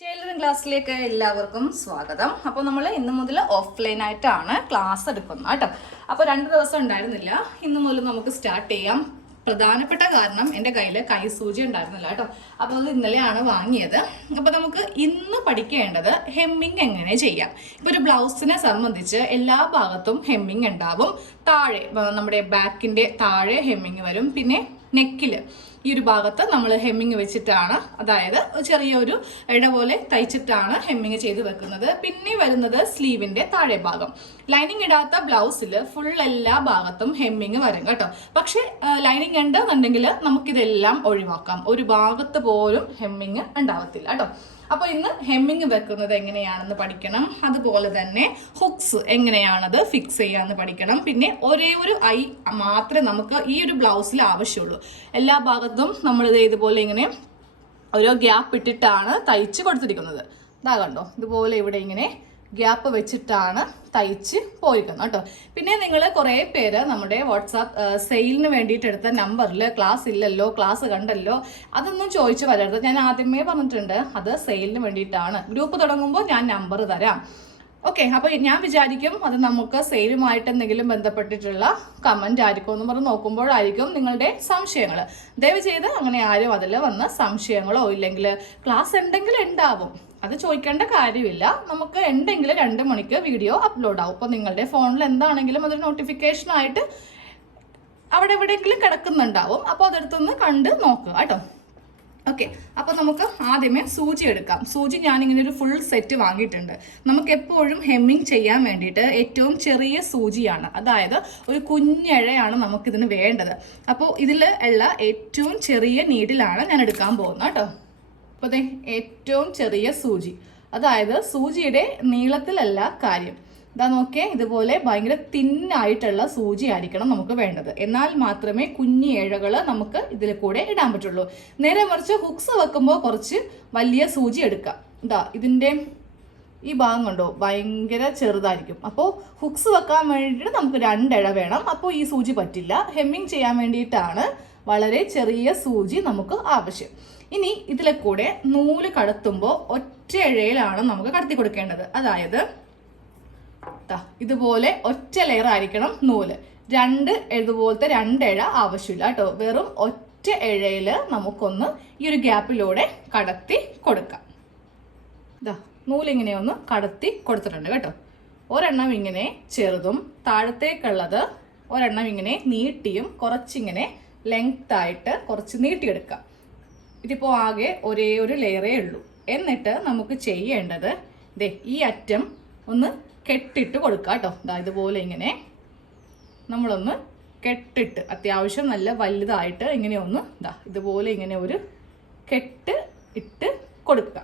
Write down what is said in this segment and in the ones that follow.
Tailoring ക്ലാസ്സിലേക്ക് എല്ലാവർക്കും സ്വാഗതം. അപ്പോൾ നമ്മൾ ഇന്ന് മുതൽ ഓഫ്ലൈൻ ആയിട്ടാണ് ക്ലാസ് എടുക്കുന്നത് കേട്ടോ. അപ്പോൾ രണ്ട് ദിവസം ഉണ്ടായിരുന്നില്ല. ഇന്ന് മുതൽ നമുക്ക് സ്റ്റാർട്ട് ചെയ്യാം. പ്രധാനപ്പെട്ട കാരണം എന്റെ കയ്യിൽ കൈസൂചി ഉണ്ടായിരുന്നില്ല കേട്ടോ. അപ്പോൾ അത് ഇന്നലെയാണ് വാങ്ങിയത്. അപ്പോൾ നമുക്ക് ഇന്ന് പഠിക്കേണ്ടത് ഹെമ്മിങ് എങ്ങനെ ചെയ്യാം? ഇപ്പോൾ ഒരു ബ്ലൗസിനെ സംബന്ധിച്ച് എല്ലാ ഭാഗത്തും ഹെമ്മിങ് ഉണ്ടാവും. താഴെ നമ്മുടെ ബാക്കിന്റെ താഴെ ഹെമ്മിങ് വരും. പിന്നെ നെക്കിൽ ഈ ഒരു ഭാഗത്ത് നമ്മൾ ഹെമ്മിങ് വെച്ചിട്ടാണ്. അതായത് ചെറിയൊരു ഇട പോലെ തയ്ച്ചിട്ടാണ് ഹെമ്മിങ് ചെയ്ത് വെക്കുന്നത്. പിന്നെ വരുന്നത് സ്ലീവിന്റെ താഴെ ഭാഗം. ലൈനിങ് ഇടാത്ത ബ്ലൗസിൽ ഫുൾ എല്ലാ ഭാഗത്തും ഹെമ്മിങ് വരും കേട്ടോ. പക്ഷെ ലൈനിങ് ഉണ്ടെന്നുണ്ടെങ്കിൽ നമുക്കിതെല്ലാം ഒഴിവാക്കാം. ഒരു ഭാഗത്ത് പോലും ഹെമ്മിങ് ഉണ്ടാവത്തില്ല കേട്ടോ. അപ്പോൾ ഇന്ന് ഹെമ്മിങ് വെക്കുന്നത് എങ്ങനെയാണെന്ന് പഠിക്കണം. അതുപോലെ തന്നെ ഹുക്സ് എങ്ങനെയാണത് ഫിക്സ് ചെയ്യാന്ന് പഠിക്കണം. പിന്നെ ഒരേ ഒരു ഐ മാത്രമേ നമുക്ക് ഈ ഒരു ബ്ലൗസിൽ ആവശ്യമുള്ളൂ. എല്ലാ ഭാഗത്തും നമ്മൾ ഇതുപോലെ ഇങ്ങനെ ഓരോ ഗ്യാപ്പ് ഇട്ടിട്ടാണ് തയ്ച്ച് കൊടുത്തിരിക്കുന്നത്. ഇതാ കണ്ടോ? ഇതുപോലെ ഇവിടെ ഇങ്ങനെ ഗ്യാപ്പ് വെച്ചിട്ടാണ് തയ്ച്ച് പോയിരിക്കുന്നത് കേട്ടോ. പിന്നെ നിങ്ങൾ കുറേ പേര് നമ്മുടെ വാട്സാപ്പ് സെയിലിന് വേണ്ടിയിട്ട് എടുത്ത നമ്പറിൽ ക്ലാസ് ഇല്ലല്ലോ ക്ലാസ് കണ്ടല്ലോ അതൊന്നും ചോദിച്ചു വരരുത്. ഞാൻ ആദ്യമേ പറഞ്ഞിട്ടുണ്ട് അത് സെയിലിന് വേണ്ടിയിട്ടാണ്. ഗ്രൂപ്പ് തുടങ്ങുമ്പോൾ ഞാൻ നമ്പർ തരാം. ഓക്കെ അപ്പോൾ ഞാൻ വിചാരിക്കും അത് നമുക്ക് സെയിലുമായിട്ട് എന്തെങ്കിലും ബന്ധപ്പെട്ടിട്ടുള്ള കമന്റ് ആയിരിക്കും എന്ന് പറഞ്ഞ് നോക്കുമ്പോഴായിരിക്കും നിങ്ങളുടെ സംശയങ്ങൾ ദയവ് ചെയ്ത് അങ്ങനെ ആരും അതിൽ വന്ന് സംശയങ്ങളോ ഇല്ലെങ്കിൽ ക്ലാസ് ഉണ്ടെങ്കിൽ ഉണ്ടാവും അത് ചോദിക്കേണ്ട കാര്യമില്ല. നമുക്ക് ഉണ്ടെങ്കിൽ രണ്ട് മണിക്ക് വീഡിയോ അപ്ലോഡ് ആവും. അപ്പോൾ നിങ്ങളുടെ ഫോണിൽ എന്താണെങ്കിലും അതൊരു നോട്ടിഫിക്കേഷൻ ആയിട്ട് അവിടെ എവിടെയെങ്കിലും കിടക്കുന്നുണ്ടാവും. അപ്പോൾ അതെടുത്തൊന്ന് കണ്ട് നോക്കുക കേട്ടോ. ഓക്കെ അപ്പോൾ നമുക്ക് ആദ്യമേ സൂചി എടുക്കാം. സൂചി ഞാനിങ്ങനെ ഒരു ഫുൾ സെറ്റ് വാങ്ങിയിട്ടുണ്ട്. നമുക്ക് എപ്പോഴും ഹെമ്മിങ് ചെയ്യാൻ വേണ്ടിയിട്ട് ഏറ്റവും ചെറിയ സൂചിയാണ്. അതായത് ഒരു കുഞ്ഞഴയാണ് നമുക്കിതിന് വേണ്ടത്. അപ്പോൾ ഇതിൽ ഉള്ള ഏറ്റവും ചെറിയ നീഡിലാണ് ഞാൻ എടുക്കാൻ പോകുന്നത് കേട്ടോ. അപ്പോൾ ദേ ഏറ്റവും ചെറിയ സൂചി. അതായത് സൂചിയുടെ നീളത്തിലല്ല കാര്യം. ഇതാ നോക്കിയേ ഇതുപോലെ ഭയങ്കര തിന്നായിട്ടുള്ള സൂചി ആയിരിക്കണം നമുക്ക് വേണ്ടത്. എന്നാൽ മാത്രമേ കുഞ്ഞി ഏഴകൾ നമുക്ക് ഇതിൽ കൂടെ ഇടാൻ പറ്റുള്ളൂ. നേരെ മറിച്ച് ഹുക്സ് വെക്കുമ്പോൾ കുറച്ച് വലിയ സൂചി എടുക്കാം ഇതാ ഇതിന്റെ ഈ ഭാഗം കണ്ടോ? ഭയങ്കര ചെറുതായിരിക്കും. അപ്പോൾ ഹുക്സ് വെക്കാൻ വേണ്ടിയിട്ട് നമുക്ക് രണ്ടിഴ വേണം. അപ്പോൾ ഈ സൂചി പറ്റില്ല. ഹെമ്മിങ് ചെയ്യാൻ വേണ്ടിയിട്ടാണ് വളരെ ചെറിയ സൂചി നമുക്ക് ആവശ്യം. ഇനി ഇതിലെ കൂടെ നൂൽ കടത്തുമ്പോൾ ഒറ്റ ഇഴയിലാണ് നമുക്ക് കടത്തി കൊടുക്കേണ്ടത് അതായത് ഇതുപോലെ ഒറ്റ ലെയർ ആയിരിക്കണം നൂൽ. രണ്ട് ഇതുപോലത്തെ രണ്ടിഴ ആവശ്യമില്ല കേട്ടോ. വെറും ഒറ്റ ഇഴയിൽ നമുക്കൊന്ന് ഈ ഒരു ഗ്യാപ്പിലൂടെ കടത്തി കൊടുക്കാം. ഇതാ നൂലിങ്ങനെ ഒന്ന് കടത്തി കൊടുത്തിട്ടുണ്ട് കേട്ടോ. ഒരെണ്ണം ഇങ്ങനെ ചെറുതും താഴത്തേക്കുള്ളത് ഒരെണ്ണം ഇങ്ങനെ നീട്ടിയും കുറച്ചിങ്ങനെ ലെങ്ത് ആയിട്ട് കുറച്ച് നീട്ടിയെടുക്കാം. ഇതിപ്പോൾ ആകെ ഒരേ ഒരു ലെയറേ ഉള്ളൂ. എന്നിട്ട് നമുക്ക് ചെയ്യേണ്ടത് ദേ ഈ അറ്റം ഒന്ന് കെട്ടിട്ട് കൊടുക്കുക കേട്ടോ ദാ ഇതുപോലെ ഇങ്ങനെ നമ്മളൊന്ന് കെട്ടിട്ട് അത്യാവശ്യം നല്ല വലുതായിട്ട് ഇങ്ങനെ ഒന്ന് ദാ ഇതുപോലെ ഇങ്ങനെ ഒരു കെട്ട് ഇട്ട് കൊടുക്കുക.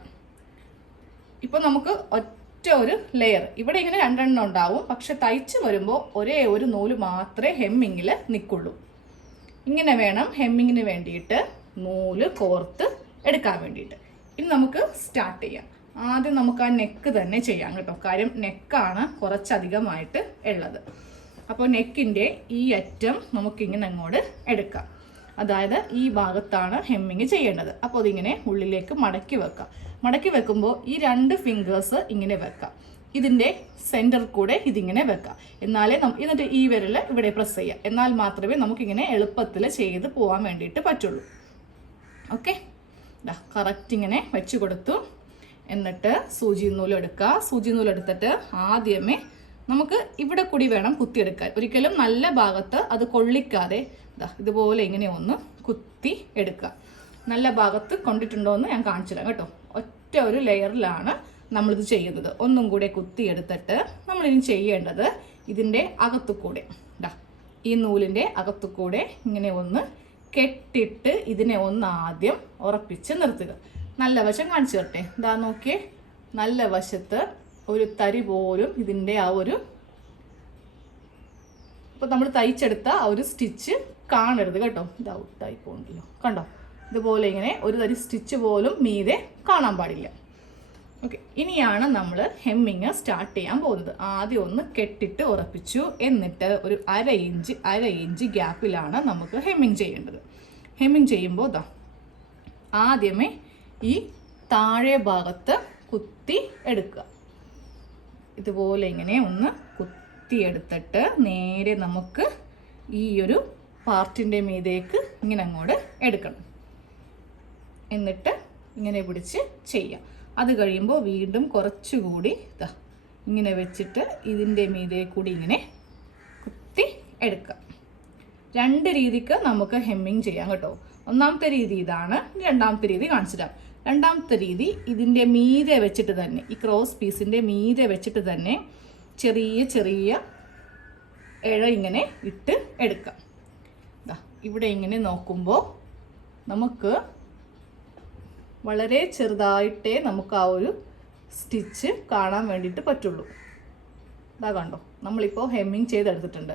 ഇപ്പൊ നമുക്ക് ഒറ്റ ഒരു ലെയർ ഇവിടെ ഇങ്ങനെ രണ്ടെണ്ണം ഉണ്ടാവും. പക്ഷെ തയ്ച്ച് വരുമ്പോൾ ഒരേ ഒരു നൂൽ മാത്രമേ ഹെമ്മിങ്ങിൽ നിൽക്കുള്ളൂ ഇങ്ങനെ വേണം ഹെമ്മിങ്ങിന് വേണ്ടിയിട്ട് നൂൽ കോർത്ത് എടുക്കാൻ വേണ്ടിയിട്ട്. ഇനി നമുക്ക് സ്റ്റാർട്ട് ചെയ്യാം. ആദ്യം നമുക്ക് ആ നെക്ക് തന്നെ ചെയ്യാം കേട്ടോ. കാര്യം നെക്കാണ് കുറച്ചധികമായിട്ട് ഉള്ളത്. അപ്പോൾ നെക്കിന്റെ ഈ അറ്റം നമുക്കിങ്ങനെ അങ്ങോട്ട് എടുക്കാം. അതായത് ഈ ഭാഗത്താണ് ഹെമ്മിങ് ചെയ്യേണ്ടത്. അപ്പോൾ അതിങ്ങനെ ഉള്ളിലേക്ക് മടക്കി വെക്കാം. മടക്കി വെക്കുമ്പോൾ ഈ രണ്ട് ഫിംഗേഴ്സ് ഇങ്ങനെ വെക്കാം. ഇതിന്റെ സെന്റർ കൂടെ ഇതിങ്ങനെ വെക്കാം. എന്നാലേ നമുക്ക് എന്നിട്ട് ഈ വിരൽ ഇവിടെ പ്രസ് ചെയ്യാം. എന്നാൽ മാത്രമേ നമുക്കിങ്ങനെ എളുപ്പത്തിൽ ചെയ്ത് പോകാൻ വേണ്ടിയിട്ട് പറ്റുള്ളൂ. ഓക്കെ കറക്റ്റ് ഇങ്ങനെ വെച്ച് കൊടുത്തു. എന്നിട്ട് സൂചി നൂൽ എടുക്കുക. സൂചി നൂൽ എടുത്തിട്ട് ആദ്യമേ നമുക്ക് ഇവിടെ കൂടി വേണം കുത്തിയെടുക്കാൻ. ഒരിക്കലും നല്ല ഭാഗത്ത് അത് കൊള്ളിക്കാതെ ഇതുപോലെ ഇങ്ങനെ ഒന്ന് കുത്തി എടുക്കുക. നല്ല ഭാഗത്ത് കൊണ്ടിട്ടുണ്ടോ എന്ന് ഞാൻ കാണിച്ചു തരാം കേട്ടോ. ഒറ്റ ഒരു ലെയറിലാണ് നമ്മളിത് ചെയ്യുന്നത്. ഒന്നും കൂടെ കുത്തി എടുത്തിട്ട് നമ്മളിനി ചെയ്യേണ്ടത് ഇതിന്റെ അകത്തു കൂടെ ദാ ഈ നൂലിന്റെ അകത്തു കൂടെ ഇങ്ങനെ ഒന്ന് കെട്ടിട്ട് ഇതിനെ ഒന്ന് ആദ്യം ഉറപ്പിച്ച് നിർത്തുക. നല്ല വശം കാണിച്ചു തരട്ടെ ഇതാ നോക്കിയേ. നല്ല വശത്ത് ഒരു തരി പോലും ഇതിന്റെ ആ ഒരു ഇപ്പൊ നമ്മൾ തയ്ച്ചെടുത്ത ആ ഒരു സ്റ്റിച്ച് കാണരുത് കേട്ടോ. ഇത് ഔട്ടായി പോകുന്നുണ്ടല്ലോ കണ്ടോ? ഇതുപോലെ ഇങ്ങനെ ഒരു തരി സ്റ്റിച്ച് പോലും മീതെ കാണാൻ പാടില്ല. ഓക്കെ ഇനിയാണ് നമ്മൾ ഹെമ്മിങ് സ്റ്റാർട്ട് ചെയ്യാൻ പോകുന്നത്. ആദ്യം ഒന്ന് കെട്ടിട്ട് ഉറപ്പിച്ചു. എന്നിട്ട് ഒരു അര ഇഞ്ച് അര ഇഞ്ച് ഗ്യാപ്പിലാണ് നമുക്ക് ഹെമ്മിങ് ചെയ്യേണ്ടത്. ഹെമ്മിങ് ചെയ്യുമ്പോൾ ഇതാ ആദ്യമേ ഈ താഴെ ഭാഗത്ത് കുത്തി എടുക്കുക. ഇതുപോലെ ഇങ്ങനെ ഒന്ന് കുത്തി എടുത്തിട്ട് നേരെ നമുക്ക് ഈ ഒരു പാർട്ടിന്റെ മീതേക്ക് ഇങ്ങനെ അങ്ങോട്ട് എടുക്കണം. എന്നിട്ട് ഇങ്ങനെ പിടിച്ച് ചെയ്യാം. അത് കഴിയുമ്പോൾ വീണ്ടും കുറച്ചുകൂടി ഇതാ ഇങ്ങനെ വെച്ചിട്ട് ഇതിന്റെ മീതെ കൂടി ഇങ്ങനെ കുത്തി എടുക്കാം. രണ്ട് രീതിക്ക് നമുക്ക് ഹെമ്മിങ് ചെയ്യാം കേട്ടോ. ഒന്നാമത്തെ രീതി ഇതാണ് രണ്ടാമത്തെ രീതി കാണിച്ചിട്ടാം രണ്ടാമത്തെ രീതി ഇതിന്റെ മീതെ വെച്ചിട്ട് തന്നെ ഈ ക്രോസ് പീസിന്റെ മീതെ വെച്ചിട്ട് തന്നെ ചെറിയ ചെറിയ ഇഴ ഇങ്ങനെ ഇട്ട് എടുക്കാം. ഇവിടെ ഇങ്ങനെ നോക്കുമ്പോൾ നമുക്ക് വളരെ ചെറുതായിട്ടേ നമുക്ക് ആ ഒരു സ്റ്റിച്ച് കാണാൻ വേണ്ടിയിട്ട് പറ്റുള്ളൂ. ഇതാ കണ്ടോ നമ്മളിപ്പോൾ ഹെമ്മിങ് ചെയ്തെടുത്തിട്ടുണ്ട്.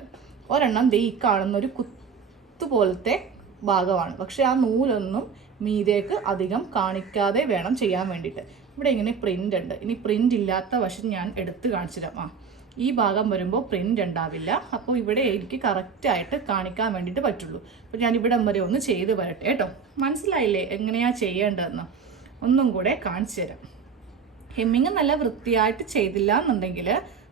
ഒരെണ്ണം ദേ ഈ കാണുന്ന ഒരു കുത്തു പോലത്തെ ഭാഗമാണ്. പക്ഷെ ആ നൂലൊന്നും മീതേക്ക് അധികം കാണിക്കാതെ വേണം ചെയ്യാൻ വേണ്ടിയിട്ട്. ഇവിടെ ഇങ്ങനെ പ്രിന്റ് ഉണ്ട്. ഇനി പ്രിന്റ് ഇല്ലാത്ത വശം ഞാൻ എടുത്ത് കാണിച്ചു തരാം ആ ഈ ഭാഗം വരുമ്പോൾ പ്രിന്റ് ഉണ്ടാവില്ല. അപ്പോൾ ഇവിടെ എനിക്ക് കറക്റ്റായിട്ട് കാണിക്കാൻ വേണ്ടിയിട്ട് പറ്റുള്ളൂ. അപ്പോൾ ഞാൻ ഇവിടം വരെ ഒന്ന് ചെയ്ത് വരട്ടെ കേട്ടോ. മനസ്സിലായില്ലേ എങ്ങനെയാണ് ചെയ്യേണ്ടതെന്ന്? ഒന്നും കൂടെ കാണിച്ചു തരാം. ഹെമ്മിങ് നല്ല വൃത്തിയായിട്ട് ചെയ്തില്ല എന്നുണ്ടെങ്കിൽ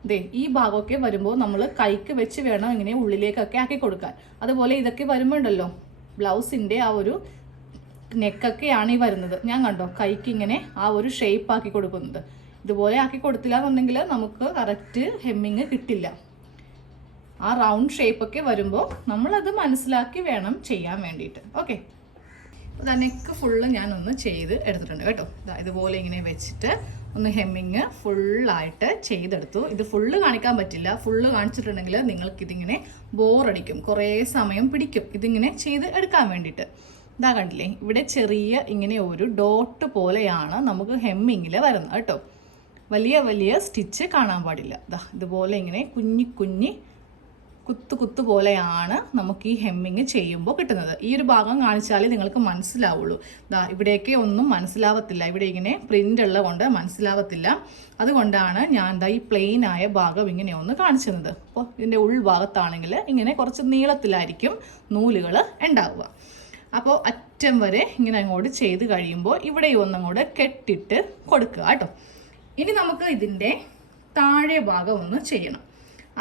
ദേ ഈ ഭാഗമൊക്കെ വരുമ്പോൾ നമ്മൾ കൈക്ക് വെച്ച് വേണം ഇങ്ങനെ ഉള്ളിലേക്കൊക്കെ ആക്കി കൊടുക്കാൻ. അതുപോലെ ഇതൊക്കെ വരുമ്പോണ്ടല്ലോ ബ്ലൗസിന്റെ ആ ഒരു നെക്കൊക്കെയാണ് ഈ വരുന്നത്. ഞാൻ കണ്ടോ? കൈക്ക് ഇങ്ങനെ ആ ഒരു ഷേപ്പ് ആക്കി കൊടുക്കുന്നത്. ഇതുപോലെ ആക്കി കൊടുത്തില്ല എന്നുണ്ടെങ്കിൽ നമുക്ക് കറക്റ്റ് ഹെമ്മിങ് കിട്ടില്ല. ആ റൗണ്ട് ഷേപ്പൊക്കെ വരുമ്പോൾ നമ്മളത് മനസ്സിലാക്കി വേണം ചെയ്യാൻ വേണ്ടിയിട്ട്. ഓക്കെ അപ്പോൾ നെക്ക് ഫുള്ള് ഞാനൊന്ന് ചെയ്ത് എടുത്തിട്ടുണ്ട് കേട്ടോ. ഇതുപോലെ ഇങ്ങനെ വെച്ചിട്ട് ഒന്ന് ഹെമ്മിങ് ഫുള്ളായിട്ട് ചെയ്തെടുത്തു. ഇത് ഫുള്ള് കാണിക്കാൻ പറ്റില്ല. ഫുള്ള് കാണിച്ചിട്ടുണ്ടെങ്കിൽ നിങ്ങൾക്കിതിങ്ങനെ ബോറടിക്കും കുറേ സമയം പിടിക്കും. ഇതിങ്ങനെ ചെയ്ത് എടുക്കാൻ വേണ്ടിയിട്ട്. ഇതാ കണ്ടില്ലേ? ഇവിടെ ചെറിയ ഇങ്ങനെ ഒരു ഡോട്ട് പോലെയാണ് നമുക്ക് ഹെമ്മിങ്ങിൽ വരുന്നത് കേട്ടോ. വലിയ വലിയ സ്റ്റിച്ച് കാണാൻ പാടില്ല. ഇതാ ഇതുപോലെ ഇങ്ങനെ കുഞ്ഞി കുഞ്ഞി കുത്തു കുത്തു പോലെയാണ് നമുക്ക് ഈ ഹെമ്മിങ് ചെയ്യുമ്പോൾ കിട്ടുന്നത്. ഈ ഒരു ഭാഗം കാണിച്ചാലേ നിങ്ങൾക്ക് മനസ്സിലാവുള്ളൂ. ദാ ഇവിടെയൊക്കെ ഒന്നും മനസ്സിലാവത്തില്ല. ഇവിടെ ഇങ്ങനെ പ്രിന്റ് ഉള്ളത് കൊണ്ട് മനസ്സിലാവത്തില്ല. അതുകൊണ്ടാണ് ഞാൻ ദാ ഈ പ്ലെയിൻ ആയ ഭാഗം ഇങ്ങനെ ഒന്ന് കാണിച്ചു അപ്പോൾ ഇതിന്റെ ഉൾഭാഗത്താണെങ്കിൽ ഇങ്ങനെ കുറച്ച് നീളത്തിലായിരിക്കും നൂലുകൾ ഉണ്ടാവുക. അപ്പോൾ അറ്റം വരെ ഇങ്ങനെ അങ്ങോട്ട് ചെയ്ത് കഴിയുമ്പോൾ ഇവിടെ ഒന്നങ്ങോട് കെട്ടിട്ട് കൊടുക്കുക കേട്ടോ. ഇനി നമുക്ക് ഇതിന്റെ താഴെ ഭാഗം ഒന്ന് ചെയ്യണം.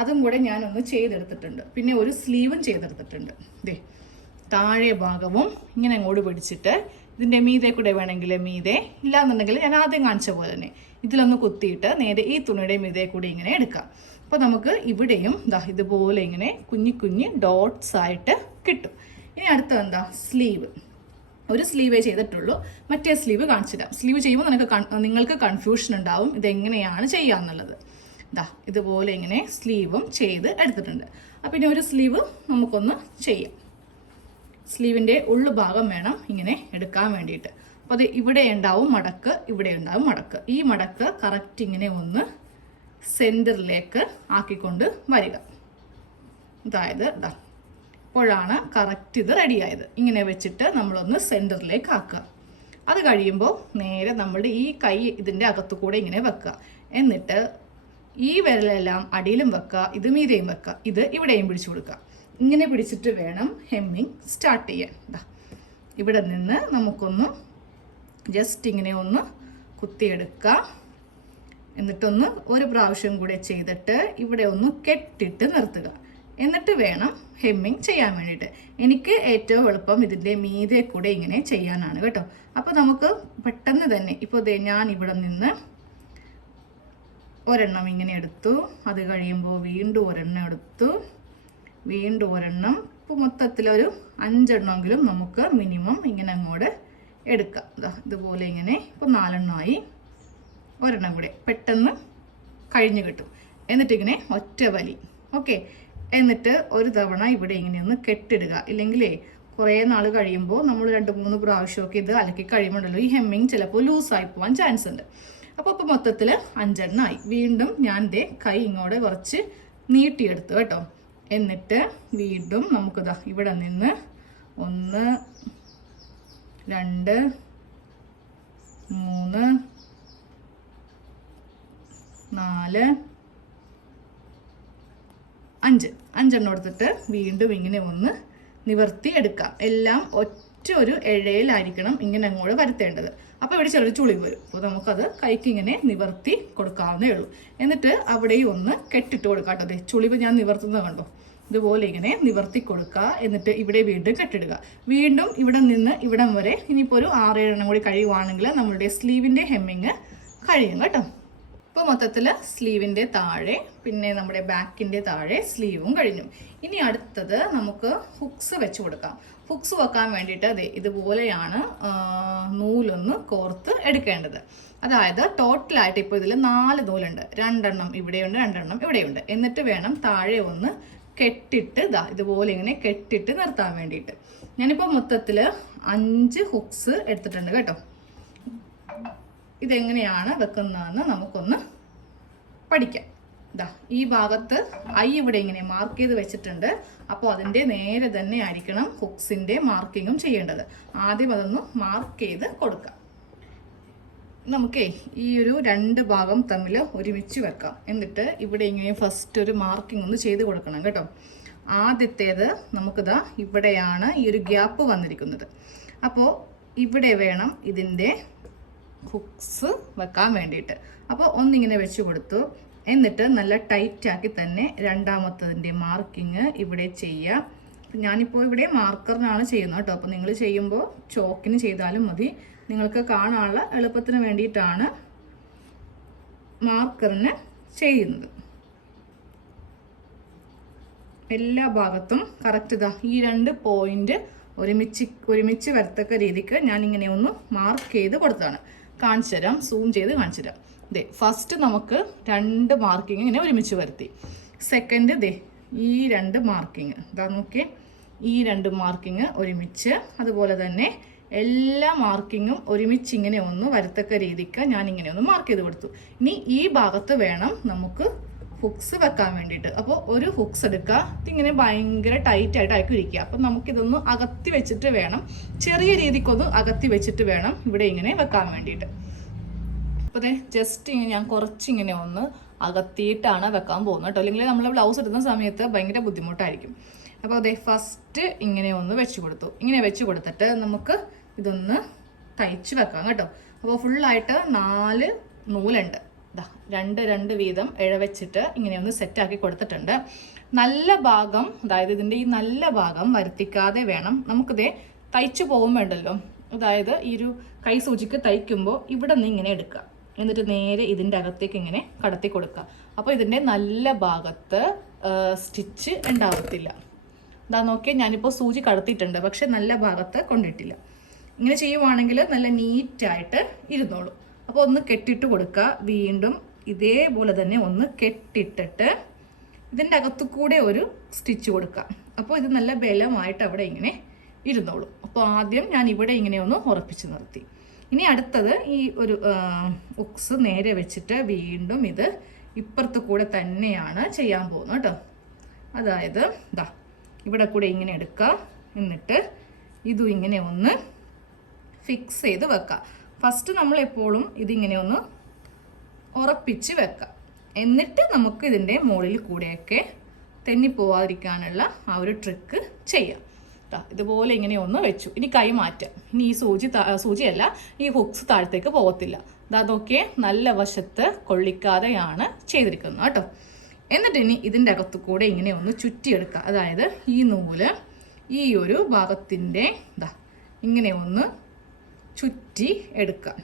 അതും കൂടെ ഞാനൊന്ന് ചെയ്തെടുത്തിട്ടുണ്ട്. പിന്നെ ഒരു സ്ലീവും ചെയ്തെടുത്തിട്ടുണ്ട്. ഇതേ താഴെ ഭാഗവും ഇങ്ങനെ അങ്ങോട്ട് പിടിച്ചിട്ട് ഇതിന്റെ മീതെ കൂടെ വേണമെങ്കിൽ മീതെ ഇല്ലാന്നുണ്ടെങ്കിൽ ഞാൻ ആദ്യം കാണിച്ച പോലെ തന്നെ ഇതിലൊന്ന് കുത്തിയിട്ട് നേരെ ഈ തുണിയുടെ മീതെ കൂടി ഇങ്ങനെ എടുക്കാം. അപ്പോൾ നമുക്ക് ഇവിടെയും ഇതുപോലെ ഇങ്ങനെ കുഞ്ഞി കുഞ്ഞി ഡോട്ട്സ് ആയിട്ട് കിട്ടും. ഇനി അടുത്ത എന്താ? സ്ലീവ് ഒരു സ്ലീവേ ചെയ്തിട്ടുള്ളൂ. മറ്റേ സ്ലീവ് കാണിച്ചിടാം സ്ലീവ് ചെയ്യുമ്പോൾ നിനക്ക് നിങ്ങൾക്ക് കൺഫ്യൂഷൻ ഉണ്ടാവും. ഇതെങ്ങനെയാണ് ചെയ്യാന്നുള്ളത് ഇതാ ഇതുപോലെ ഇങ്ങനെ സ്ലീവും ചെയ്ത് എടുത്തിട്ടുണ്ട്. അപ്പം ഇനി ഒരു സ്ലീവ് നമുക്കൊന്ന് ചെയ്യാം. സ്ലീവിന്റെ ഉള്ളു ഭാഗം വേണം ഇങ്ങനെ എടുക്കാൻ വേണ്ടിയിട്ട്. അപ്പോൾ അത് ഇവിടെ ഉണ്ടാവും മടക്ക് ഇവിടെ ഉണ്ടാവും മടക്ക്. ഈ മടക്ക് കറക്റ്റ് ഇങ്ങനെ ഒന്ന് സെന്ററിലേക്ക് ആക്കിക്കൊണ്ട് വരിക. അതായത് ഇതാ അപ്പോഴാണ് കറക്റ്റ് ഇത് റെഡിയായത് ഇങ്ങനെ വെച്ചിട്ട് നമ്മളൊന്ന് സെന്ററിലേക്ക് ആക്കുക. അത് കഴിയുമ്പോൾ നേരെ നമ്മുടെ ഈ കൈ ഇതിന്റെ അകത്തു കൂടെ ഇങ്ങനെ വെക്കുക. എന്നിട്ട് ഈ വിരലെല്ലാം അടിയിലും വെക്കുക ഇത് മീതെയും വെക്കുക ഇത് ഇവിടെയും പിടിച്ചു കൊടുക്കുക. ഇങ്ങനെ പിടിച്ചിട്ട് വേണം ഹെമ്മിങ് സ്റ്റാർട്ട് ചെയ്യാൻ. ഇവിടെ നിന്ന് നമുക്കൊന്ന് ജസ്റ്റ് ഇങ്ങനെ ഒന്ന് കുത്തിയെടുക്കുക. എന്നിട്ടൊന്ന് ഒരു പ്രാവശ്യം കൂടെ ചെയ്തിട്ട് ഇവിടെ ഒന്ന് കെട്ടിട്ട് നിർത്തുക. എന്നിട്ട് വേണം ഹെമ്മിങ് ചെയ്യാൻ വേണ്ടിയിട്ട്. എനിക്ക് ഏറ്റവും എളുപ്പം ഇതിന്റെ മീതെ കൂടെ ഇങ്ങനെ ചെയ്യാനാണ് കേട്ടോ. അപ്പോൾ നമുക്ക് പെട്ടെന്ന് തന്നെ ഇപ്പോൾ ഞാൻ ഇവിടെ നിന്ന് ഒരെണ്ണം ഇങ്ങനെ എടുത്തു. അത് കഴിയുമ്പോൾ വീണ്ടും ഒരെണ്ണം എടുത്തു. വീണ്ടും ഒരെണ്ണം. ഇപ്പോൾ മൊത്തത്തിലൊരു അഞ്ചെണ്ണമെങ്കിലും നമുക്ക് മിനിമം ഇങ്ങനെ അങ്ങോട്ട് എടുക്കാം. ഇതുപോലെ ഇങ്ങനെ ഇപ്പോൾ നാലെണ്ണമായി ഒരെണ്ണം കൂടെ പെട്ടെന്ന് കഴിഞ്ഞ് കിട്ടും. എന്നിട്ടിങ്ങനെ ഒറ്റ വലി. ഓക്കെ. എന്നിട്ട് ഒരു തവണ ഇവിടെ ഇങ്ങനെ ഒന്ന് കെട്ടിടുക. ഇല്ലെങ്കിലേ കുറേ നാൾ കഴിയുമ്പോൾ നമ്മൾ രണ്ട് മൂന്ന് പ്രാവശ്യമൊക്കെ ഇത് അലക്കി കഴിയുമ്പോണ്ടല്ലോ ഈ ഹെമ്മിങ് ചിലപ്പോൾ ലൂസായി പോകാൻ ചാൻസ് ഉണ്ട്. അപ്പോൾ ഇപ്പോൾ മൊത്തത്തിൽ അഞ്ചെണ്ണമായി വീണ്ടും ഞാൻ ദേ കൈ ഇങ്ങോട്ട് കുറച്ച് നീട്ടിയെടുത്തു കേട്ടോ. എന്നിട്ട് വീണ്ടും നമുക്കിതാ ഇവിടെ നിന്ന് ഒന്ന് രണ്ട് മൂന്ന് നാല് അഞ്ച്. അഞ്ചെണ്ണം എടുത്തിട്ട് വീണ്ടും ഇങ്ങനെ ഒന്ന് നിവർത്തി എടുക്കാം. എല്ലാം ഒറ്റ ഒരു ഇഴയിലായിരിക്കണം ഇങ്ങനെ അങ്ങോട്ട് വരുത്തേണ്ടത്. അപ്പോൾ ഇവിടെ ചെറിയ ചുളി വരും. അപ്പോൾ നമുക്കത് കൈക്ക് ഇങ്ങനെ നിവർത്തി കൊടുക്കാവുന്നേ ഉള്ളൂ. എന്നിട്ട് അവിടെയും ഒന്ന് കെട്ടിട്ട് കൊടുക്കാം കേട്ടോ. ചുളിവ് ഞാൻ നിവർത്തുന്നത് കണ്ടോ? ഇതുപോലെ ഇങ്ങനെ നിവർത്തി കൊടുക്കുക. എന്നിട്ട് ഇവിടെ വീണ്ടും കെട്ടിടുക. വീണ്ടും ഇവിടെ നിന്ന് ഇവിടം വരെ ഇനിയിപ്പോൾ ഒരു ആറേഴെണ്ണം കൂടി കഴിയുവാണെങ്കിൽ നമ്മളുടെ സ്ലീവിന്റെ ഹെമ്മിങ് കഴിയും കേട്ടോ. ഇപ്പോൾ മൊത്തത്തിൽ സ്ലീവിന്റെ താഴെ പിന്നെ നമ്മുടെ ബാക്കിന്റെ താഴെ സ്ലീവും കഴിഞ്ഞു. ഇനി അടുത്തത് നമുക്ക് ഹുക്സ് വെച്ച് കൊടുക്കാം. ഹുക്സ് വെക്കാൻ വേണ്ടിയിട്ട് അതെ ഇതുപോലെയാണ് നൂലൊന്ന് കോർത്ത് എടുക്കേണ്ടത്. അതായത് ടോട്ടലായിട്ട് ഇപ്പോൾ ഇതിൽ നാല് നൂലുണ്ട്. രണ്ടെണ്ണം ഇവിടെയുണ്ട് രണ്ടെണ്ണം ഇവിടെയുണ്ട്. എന്നിട്ട് വേണം താഴെ ഒന്ന് കെട്ടിട്ട് ഇതാ ഇതുപോലെ ഇങ്ങനെ കെട്ടിട്ട് നിർത്താൻ വേണ്ടിയിട്ട്. ഞാനിപ്പോൾ മൊത്തത്തിൽ അഞ്ച് ഹുക്സ് എടുത്തിട്ടുണ്ട് കേട്ടോ. ഇതെങ്ങനെയാണ് വെക്കുന്നതെന്ന് നമുക്കൊന്ന് പഠിക്കാം. ഇതാ ഈ ഭാഗത്ത് ഐ ഇവിടെ ഇങ്ങനെ മാർക്ക് ചെയ്ത് വെച്ചിട്ടുണ്ട്. അപ്പോൾ അതിന്റെ നേരെ തന്നെ ആയിരിക്കണം ഹുക്സിന്റെ മാർക്കിങ്ങും ചെയ്യേണ്ടത്. ആദ്യം അതൊന്ന് മാർക്ക് ചെയ്ത് കൊടുക്കാം. നമുക്കേ ഈ ഒരു രണ്ട് ഭാഗം തമ്മിൽ ഒരുമിച്ച് വെക്കാം. എന്നിട്ട് ഇവിടെ ഇങ്ങനെ ഫസ്റ്റ് ഒരു മാർക്കിംഗ് ഒന്ന് ചെയ്ത് കൊടുക്കണം കേട്ടോ. ആദ്യത്തേത് നമുക്കിതാ ഇവിടെയാണ് ഈ ഒരു ഗ്യാപ്പ് വന്നിരിക്കുന്നത്. അപ്പോൾ ഇവിടെ വേണം ഇതിന്റെ ഹുക്സ് വെക്കാൻ വേണ്ടിയിട്ട്. അപ്പോൾ ഒന്നിങ്ങനെ വെച്ച് കൊടുത്തു. എന്നിട്ട് നല്ല ടൈറ്റാക്കി തന്നെ രണ്ടാമത്തതിന്റെ മാർക്കിങ് ഇവിടെ ചെയ്യുക ഞാനിപ്പോൾ ഇവിടെ മാർക്കറിനാണ് ചെയ്യുന്നത് കേട്ടോ. അപ്പോൾ നിങ്ങൾ ചെയ്യുമ്പോൾ ചോക്കിന് ചെയ്താലും മതി. നിങ്ങൾക്ക് കാണാനുള്ള എളുപ്പത്തിന് വേണ്ടിയിട്ടാണ് മാർക്കറിന് ചെയ്യുന്നത്. എല്ലാ ഭാഗത്തും കറക്റ്റ് ഇതാ. ഈ രണ്ട് പോയിന്റ് ഒരുമിച്ച് ഒരുമിച്ച് വരത്തക്ക രീതിക്ക് ഞാൻ ഇങ്ങനെ ഒന്ന് മാർക്ക് ചെയ്ത് കൊടുത്തതാണ്. കാണിച്ചു തരാം സൂം ചെയ്ത് കാണിച്ചു തരാം ദേ ഫസ്റ്റ് നമുക്ക് രണ്ട് മാർക്കിംഗ് ഇങ്ങനെ ഒരുമിച്ച് വരുത്തി. സെക്കൻഡ് ദേ ഈ രണ്ട് മാർക്കിങ് ഇതാ നോക്കിയേ. ഈ രണ്ട് മാർക്കിങ് ഒരുമിച്ച് അതുപോലെ തന്നെ എല്ലാ മാർക്കിങ്ങും ഒരുമിച്ച് ഇങ്ങനെ ഒന്ന് വരത്തക്ക രീതിക്ക് ഞാൻ ഇങ്ങനെ ഒന്ന് മാർക്ക് ചെയ്ത് കൊടുത്തു. ഇനി ഈ ഭാഗത്ത് വേണം നമുക്ക് ഹുക്സ് വെക്കാൻ വേണ്ടിയിട്ട്. അപ്പോൾ ഒരു ഹുക്സ് എടുക്കുക. ഇതിങ്ങനെ ഭയങ്കര ടൈറ്റ് ആയിട്ട് ആക്കി ഇരിക്കുക അപ്പം നമുക്കിതൊന്ന് അകത്തി വെച്ചിട്ട് വേണം. ചെറിയ രീതിക്കൊന്ന് അകത്തി വെച്ചിട്ട് വേണം ഇവിടെ ഇങ്ങനെ വെക്കാൻ വേണ്ടിയിട്ട്. അപ്പോൾ അതെ ജസ്റ്റ് ഇങ്ങനെ ഞാൻ കുറച്ചിങ്ങനെ ഒന്ന് അകത്തിയിട്ടാണ് വെക്കാൻ പോകുന്നത് കേട്ടോ. അല്ലെങ്കിൽ നമ്മൾ ബ്ലൗസ് ഇടുന്ന സമയത്ത് ഭയങ്കര ബുദ്ധിമുട്ടായിരിക്കും. അപ്പോൾ അതെ ഫസ്റ്റ് ഇങ്ങനെ ഒന്ന് വെച്ച് കൊടുത്തു. ഇങ്ങനെ വെച്ച് കൊടുത്തിട്ട് നമുക്ക് ഇതൊന്ന് തയ്ച്ച് വെക്കാം കേട്ടോ. അപ്പോൾ ഫുള്ളായിട്ട് നാല് നൂലുണ്ട്. രണ്ട് രണ്ട് വീതം ഇഴവെച്ചിട്ട് ഇങ്ങനെ ഒന്ന് സെറ്റാക്കി കൊടുത്തിട്ടുണ്ട്. നല്ല ഭാഗം അതായത് ഇതിന്റെ ഈ നല്ല ഭാഗം വരുത്തിക്കാതെ വേണം. നമുക്കിതേ തയ്ച്ചു പോകുമ്പോണ്ടല്ലോ അതായത് ഈ ഒരു കൈ സൂചിക്ക് തയ്ക്കുമ്പോൾ ഇവിടെ നിന്ന് ഇങ്ങനെ എടുക്കുക. എന്നിട്ട് നേരെ ഇതിന്റെ അകത്തേക്ക് ഇങ്ങനെ കടത്തി കൊടുക്കുക. അപ്പോൾ ഇതിന്റെ നല്ല ഭാഗത്ത് സ്റ്റിച്ച് ഉണ്ടാവത്തില്ല. ഇതാ നോക്കിയാൽ ഞാനിപ്പോൾ സൂചി കടത്തിയിട്ടുണ്ട്. പക്ഷെ നല്ല ഭാഗത്ത് കൊണ്ടിട്ടില്ല. ഇങ്ങനെ ചെയ്യുവാണെങ്കിൽ നല്ല നീറ്റായിട്ട് ഇരുന്നോളൂ. അപ്പോൾ ഒന്ന് കെട്ടിട്ട് കൊടുക്കുക വീണ്ടും ഇതേപോലെ തന്നെ ഒന്ന് കെട്ടിട്ടിട്ട് ഇതിന്റെ അകത്തു കൂടെ ഒരു സ്റ്റിച്ച് കൊടുക്കുക അപ്പോൾ ഇത് നല്ല ബലമായിട്ട് അവിടെ ഇങ്ങനെ ഇരുന്നോളൂ. അപ്പോൾ ആദ്യം ഞാൻ ഇവിടെ ഇങ്ങനെ ഒന്ന് ഉറപ്പിച്ച് നിർത്തി. ഇനി അടുത്തത് ഈ ഒരു ഉക്സ് നേരെ വെച്ചിട്ട് വീണ്ടും ഇത് ഇപ്പുറത്ത് കൂടെ തന്നെയാണ് ചെയ്യാൻ പോകുന്നത് കേട്ടോ. അതായത് ഇതാ ഇവിടെ കൂടെ ഇങ്ങനെ എടുക്കുക എന്നിട്ട് ഇതും ഇങ്ങനെ ഒന്ന് ഫിക്സ് ചെയ്ത് വെക്കുക ഫസ്റ്റ് നമ്മൾ എപ്പോഴും ഇതിങ്ങനെ ഒന്ന് ഉറപ്പിച്ച് വെക്കാം. എന്നിട്ട് നമുക്ക് ഇതിന്റെ മുകളിൽ കൂടെയൊക്കെ തെന്നിപ്പോവാതിരിക്കാനുള്ള ആ ഒരു ട്രിക്ക് ചെയ്യാം. ഇതുപോലെ ഇങ്ങനെ ഒന്ന് വെച്ചു. ഇനി കൈ മാറ്റാം. ഇനി ഈ സൂചി സൂചിയല്ല ഈ ഹുക്സ് താഴത്തേക്ക് പോകത്തില്ല അതൊക്കെ നല്ല വശത്ത് കൊള്ളിക്കാതെയാണ് ചെയ്തിരിക്കുന്നത് കേട്ടോ. എന്നിട്ട് ഇനി ഇതിന്റെ അകത്തു കൂടെ ഇങ്ങനെ ഒന്ന് ചുറ്റിയെടുക്കുക അതായത് ഈ നൂൽ ഈ ഒരു ഭാഗത്തിന്റെ ഇതാ ഇങ്ങനെ ഒന്ന് ചുറ്റി എടുക്കുക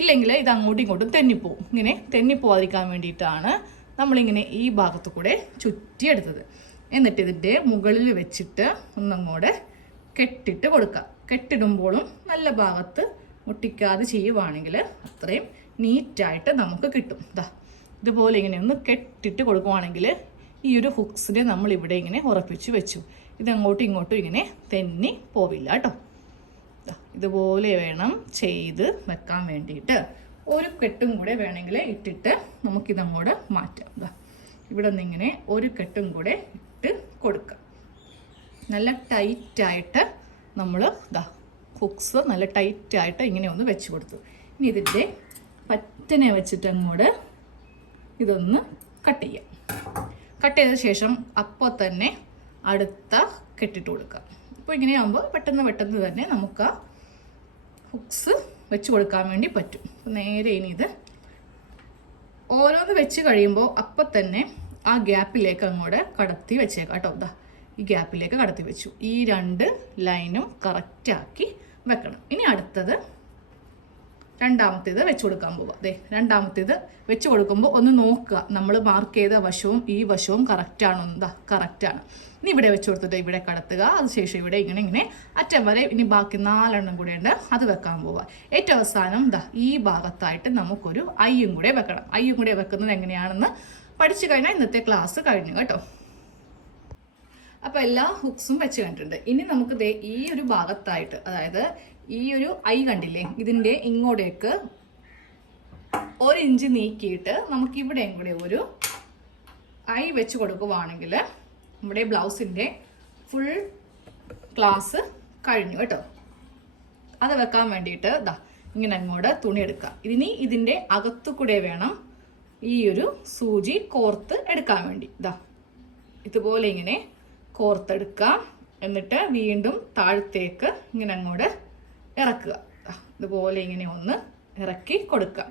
ഇല്ലെങ്കിൽ ഇത് അങ്ങോട്ടും ഇങ്ങോട്ടും തെന്നിപ്പോവും. ഇങ്ങനെ തെന്നിപ്പോവാതിരിക്കാൻ വേണ്ടിയിട്ടാണ് നമ്മളിങ്ങനെ ഈ ഭാഗത്തു കൂടെ ചുറ്റിയെടുത്തത്. എന്നിട്ട് ഇതിന്റെ മുകളിൽ വെച്ചിട്ട് ഒന്നങ്ങോടെ കെട്ടിട്ട് കൊടുക്കുക കെട്ടിടുമ്പോഴും നല്ല ഭാഗത്ത് മുട്ടിക്കാതെ ചെയ്യുവാണെങ്കിൽ അത്രയും നീറ്റായിട്ട് നമുക്ക് കിട്ടും. ഇതാ ഇതുപോലെ ഇങ്ങനെ ഒന്ന് കെട്ടിട്ട് കൊടുക്കുവാണെങ്കിൽ ഈ ഒരു ഹുക്സിനെ നമ്മൾ ഇവിടെ ഇങ്ങനെ ഉറപ്പിച്ച് വെച്ചു. ഇതങ്ങോട്ടും ഇങ്ങോട്ടും ഇങ്ങനെ തെന്നി പോവില്ല കേട്ടോ. ഇതുപോലെ വേണം ചെയ്ത് വെക്കാൻ വേണ്ടിയിട്ട്. ഒരു കെട്ടും കൂടെ വേണമെങ്കിൽ ഇട്ടിട്ട് നമുക്കിതങ്ങോട്ട് മാറ്റാം. ഇവിടെ നിന്ന് ഇങ്ങനെ ഒരു കെട്ടും കൂടെ ഇട്ട് കൊടുക്കാം. നല്ല ടൈറ്റായിട്ട് നമ്മൾ ഇതാ കുക്സ് നല്ല ടൈറ്റായിട്ട് ഇങ്ങനെ ഒന്ന് വെച്ച് കൊടുത്തു. ഇനി ഇതിന്റെ പറ്റനെ വെച്ചിട്ട് അങ്ങോട്ട് ഇതൊന്ന് കട്ട് ചെയ്യാം. കട്ട് ചെയ്ത ശേഷം അപ്പോൾ തന്നെ അടുത്ത കെട്ടിട്ട് കൊടുക്കാം. അപ്പോൾ ഇങ്ങനെയാകുമ്പോൾ പെട്ടെന്ന് പെട്ടെന്ന് തന്നെ നമുക്ക് ആ ഹുക്സ് വെച്ച് കൊടുക്കാൻ വേണ്ടി പറ്റും. അപ്പോൾ നേരെ ഇനി ഇത് ഓരോന്ന് വെച്ച് കഴിയുമ്പോൾ അപ്പം തന്നെ ആ ഗ്യാപ്പിലേക്ക് അങ്ങോട്ട് കടത്തി വെച്ചേക്കാം. കേട്ടോ ഇതാ ഈ ഗ്യാപ്പിലേക്ക് കടത്തി വെച്ചു. ഈ രണ്ട് ലൈനും കറക്റ്റാക്കി വെക്കണം. ഇനി അടുത്തത് രണ്ടാമത്തേത് വെച്ച് കൊടുക്കാൻ പോവുക അതെ രണ്ടാമത്തേത് വെച്ച് കൊടുക്കുമ്പോൾ ഒന്ന് നോക്കുക. നമ്മൾ മാർക്ക് ചെയ്ത വശവും ഈ വശവും കറക്റ്റാണോ എന്താ കറക്റ്റാണ് ഇനി ഇവിടെ വെച്ച് കൊടുത്തിട്ട് ഇവിടെ കടത്തുക. അതിനുശേഷം ഇവിടെ ഇങ്ങനെ ഇങ്ങനെ അറ്റം വരെ ഇനി ബാക്കി നാലെണ്ണം കൂടെ ഉണ്ട്. അത് വെക്കാൻ പോവുക ഏറ്റവും അവസാനം ദാ ഈ ഭാഗത്തായിട്ട് നമുക്കൊരു ഐയും കൂടെ വെക്കണം. ഐയും കൂടെ വെക്കുന്നത് എങ്ങനെയാണെന്ന് പഠിച്ചു കഴിഞ്ഞാൽ ഇന്നത്തെ ക്ലാസ് കഴിഞ്ഞു കേട്ടോ. അപ്പോൾ എല്ലാ ഹുക്സും വെച്ച് കണ്ടിട്ടുണ്ട്. ഇനി നമുക്ക് ദേ ഈ ഒരു ഭാഗത്തായിട്ട് അതായത് ഈ ഒരു ഐ കണ്ടില്ലേ? ഇതിന്റെ ഇങ്ങോട്ടേക്ക് ഒരു ഇഞ്ച് നീക്കിയിട്ട് നമുക്ക് ഇവിടെയും കൂടെ ഒരു ഐ വെച്ച് കൊടുക്കുവാണെങ്കിൽ നമ്മുടെ ബ്ലൗസിന്റെ ഫുൾ ക്ലാസ് കഴിഞ്ഞു കേട്ടോ. അത് വെക്കാൻ വേണ്ടിയിട്ട് ഇതാ ഇങ്ങനെ അങ്ങോട്ട് തുണി എടുക്കുക. ഇനി ഇതിന്റെ അകത്തു കൂടെ വേണം ഈ ഒരു സൂചി കോർത്ത് എടുക്കാൻ വേണ്ടി. ഇതാ ഇതുപോലെ ഇങ്ങനെ കോർത്തെടുക്കുക എന്നിട്ട് വീണ്ടും താഴത്തേക്ക് ഇങ്ങനെ അങ്ങോട്ട് ഇറക്കുക. ഇതുപോലെ ഇങ്ങനെ ഒന്ന് ഇറക്കി കൊടുക്കുക.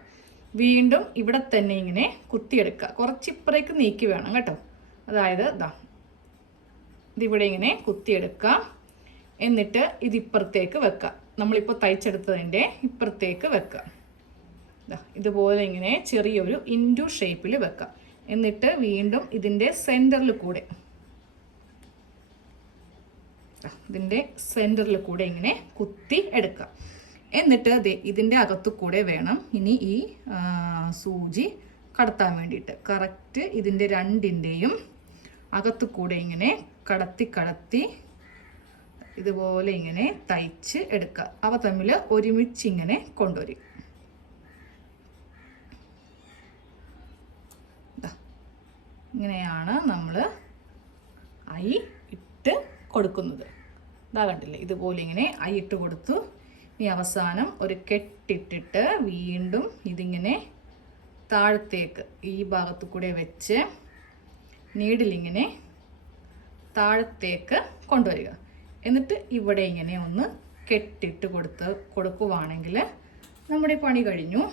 വീണ്ടും ഇവിടെ തന്നെ ഇങ്ങനെ കുത്തിയെടുക്കുക. കുറച്ച് ഇപ്പുറേക്ക് നീക്കി വേണം കേട്ടോ. അതായത് ഇതാ ഇതിവിടെ ഇങ്ങനെ കുത്തിയെടുക്കുക. എന്നിട്ട് ഇതിപ്പുറത്തേക്ക് വെക്കുക. നമ്മളിപ്പോൾ തയ്ച്ചെടുത്തതിന്റെ ഇപ്പുറത്തേക്ക് വെക്കുക. ഇതുപോലെ ഇങ്ങനെ ചെറിയൊരു ഇൻഡു ഷേപ്പിൽ വെക്കുക. എന്നിട്ട് വീണ്ടും ഇതിന്റെ സെന്ററിൽ കൂടെ ഇതിന്റെ സെന്ററിൽ കൂടെ ഇങ്ങനെ കുത്തി എടുക്കുക. എന്നിട്ട് ദേ ഇതിന്റെ അകത്തു കൂടെ വേണം ഇനി ഈ സൂചി കടത്താൻ വേണ്ടിയിട്ട്. കറക്റ്റ് ഇതിന്റെ രണ്ടിന്റെയും അകത്തു കൂടെ ഇങ്ങനെ കടത്തി കടത്തി ഇതുപോലെ ഇങ്ങനെ തയ്ച്ച് എടുക്കുക. അവ തമ്മിൽ ഒരുമിച്ച് ഇങ്ങനെ കൊണ്ടുവരും. ഇങ്ങനെയാണ് നമ്മൾ ഐ ഇട്ട് കൊടുക്കുന്നത്. ഇതാ കണ്ടില്ലേ ഇതുപോലെ ഇങ്ങനെ അയിട്ട് കൊടുത്തു. ഇനി അവസാനം ഒരു കെട്ടിട്ടിട്ട് വീണ്ടും ഇതിങ്ങനെ താഴത്തേക്ക് ഈ ഭാഗത്തു കൂടെ വെച്ച് നീഡിലിങ്ങനെ താഴത്തേക്ക് കൊണ്ടുവരിക. എന്നിട്ട് ഇവിടെ ഇങ്ങനെ ഒന്ന് കെട്ടിട്ട് കൊടുത്ത് കൊടുക്കുവാണെങ്കിൽ നമ്മുടെ പണി കഴിഞ്ഞു.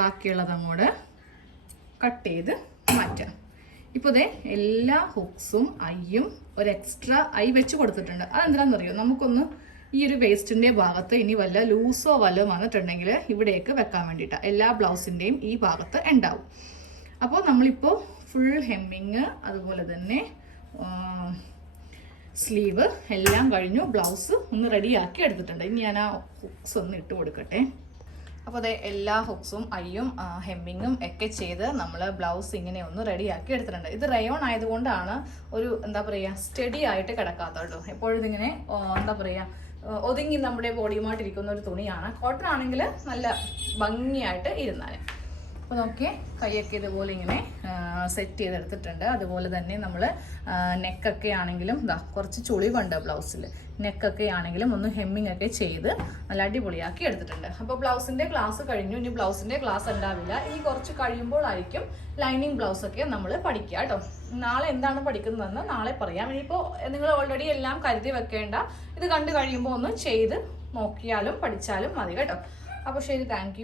ബാക്കിയുള്ളത് അങ്ങോട്ട് കട്ട് ചെയ്ത് മാറ്റാം. ഇപ്പോൾ ദേ എല്ലാ ഹുക്സും ഐയും ഒരു എക്സ്ട്രാ ഐ വെച്ച് കൊടുത്തിട്ടുണ്ട്. അതെന്തിനാണെന്നറിയോ? നമുക്കൊന്ന് ഈ ഒരു വേസ്റ്റിന്റെ ഭാഗത്ത് ഇനി വല്ല ലൂസോ വല്ലതും വന്നിട്ടുണ്ടെങ്കിൽ ഇവിടേക്ക് വെക്കാൻ വേണ്ടിയിട്ടാണ് എല്ലാ ബ്ലൗസിന്റെയും ഈ ഭാഗത്ത് ഉണ്ടാവും. അപ്പോൾ നമ്മളിപ്പോൾ ഫുൾ ഹെമ്മിങ് അതുപോലെ തന്നെ സ്ലീവ് എല്ലാം കഴിഞ്ഞു ബ്ലൗസ് ഒന്ന് റെഡിയാക്കി എടുത്തിട്ടുണ്ട്. ഇനി ഞാൻ ആ ഹുക്സ് ഒന്ന് ഇട്ട് കൊടുക്കട്ടെ. അപ്പോൾ അതെ എല്ലാ ഹുക്സും അയ്യും ഹെമ്മിങ്ങും ഒക്കെ ചെയ്ത് നമ്മൾ ബ്ലൗസ് ഇങ്ങനെ ഒന്ന് റെഡിയാക്കി എടുത്തിട്ടുണ്ട്. ഇത് റയോൺ ആയതുകൊണ്ടാണ് ഒരു എന്താ പറയുക സ്റ്റഡി ആയിട്ട് കിടക്കാത്ത കേട്ടോ. എപ്പോഴും ഇങ്ങനെ എന്താ പറയുക ഒതുങ്ങി നമ്മുടെ ബോഡിയുമായിട്ടിരിക്കുന്ന ഒരു തുണിയാണ്. കോട്ടൺ ആണെങ്കിൽ നല്ല ഭംഗിയായിട്ട് ഇരുന്നാൽ അപ്പോൾ നോക്കിയേ കൈയൊക്കെ ഇതുപോലെ ഇങ്ങനെ സെറ്റ് ചെയ്തെടുത്തിട്ടുണ്ട്. അതുപോലെ തന്നെ നമ്മൾ നെക്കൊക്കെ ആണെങ്കിലും ഇതാ കുറച്ച് ചുളിവുണ്ട് ബ്ലൗസിൽ നെക്കൊക്കെ ആണെങ്കിലും ഒന്ന് ഹെമ്മിങ് ഒക്കെ ചെയ്ത് നല്ല അടിപൊളിയാക്കി എടുത്തിട്ടുണ്ട്. അപ്പോൾ ബ്ലൗസിന്റെ ക്ലാസ് കഴിഞ്ഞു. ഇനി ബ്ലൗസിന്റെ ക്ലാസ് ഉണ്ടാവില്ല. ഇനി കുറച്ച് കഴിയുമ്പോഴായിരിക്കും ലൈനിങ് ബ്ലൗസൊക്കെ നമ്മൾ പഠിക്കുക കേട്ടോ. നാളെ എന്താണ് പഠിക്കുന്നതെന്ന് നാളെ പറയാം. ഇനിയിപ്പോൾ നിങ്ങൾ ഓൾറെഡി എല്ലാം കരുതി വെക്കേണ്ട. ഇത് കണ്ടു കഴിയുമ്പോൾ ഒന്ന് ചെയ്ത് നോക്കിയാലും പഠിച്ചാലും മതി കേട്ടോ. അപ്പോൾ ശരി താങ്ക്